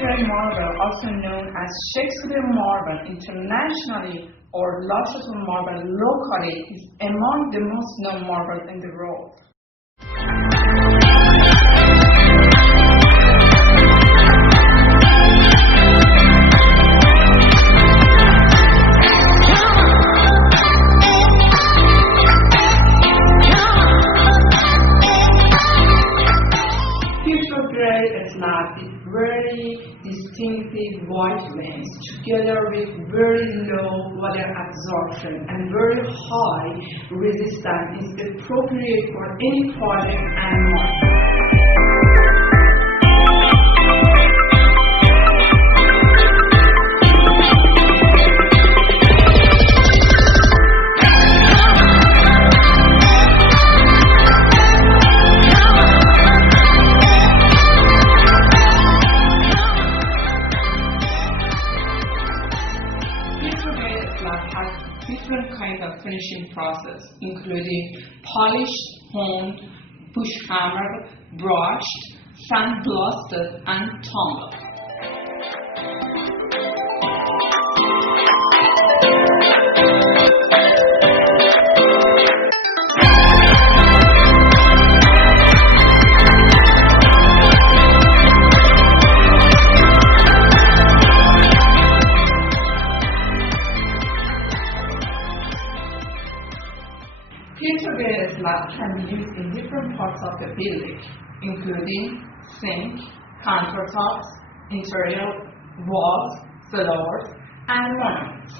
Gray Marble, also known as Shakespeare Marble internationally or La Chaux Marble locally, is among the most known marbles in the world. Pietra Gray slab is very distinctive white veins together with very low water absorption and very high resistance is appropriate for any project and more. Different kinds of finishing process, including polished, honed, bush hammered, brushed, sandblasted, and tumbled. Pietra Gray slab can be used in different parts of the building, including sink, countertops, interior walls, floors, and monuments.